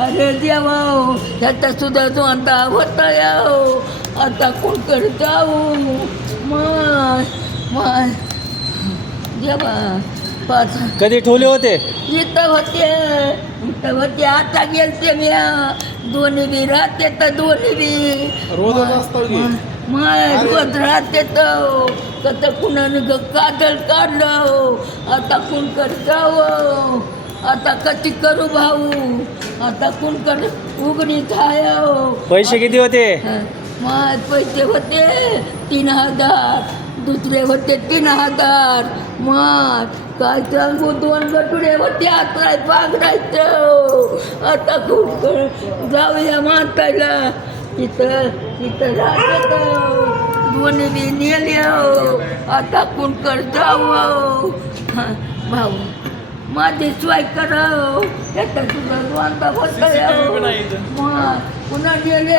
अरे देवा ह्याचा सुद्धा जो आता होता याव आता कोण करताव माय माय देवा पाच कधी ठेवले होते? इथं होते आता गेलते मी दोन्ही बी राहते तर दोन्ही बी रोजच असतो की? माय रोज राहते तर कुणानं कादल काढलं आता कोण करताव आता कधी करू भाऊ आता कोण कर उघडी थाय पैसे किती होते? माय पैसे होते 3000 दुसरे होते 3000 माय काय सांगू 2 गटुडे होते आता पागडायचं आता खूप जाऊया मातायला तिथं राहत दोन्ही बी नेले आता कोण कर जाऊ भाऊ माझी सोय कराव त्याचा सुद्धा वांदा होत पुन्हा गेले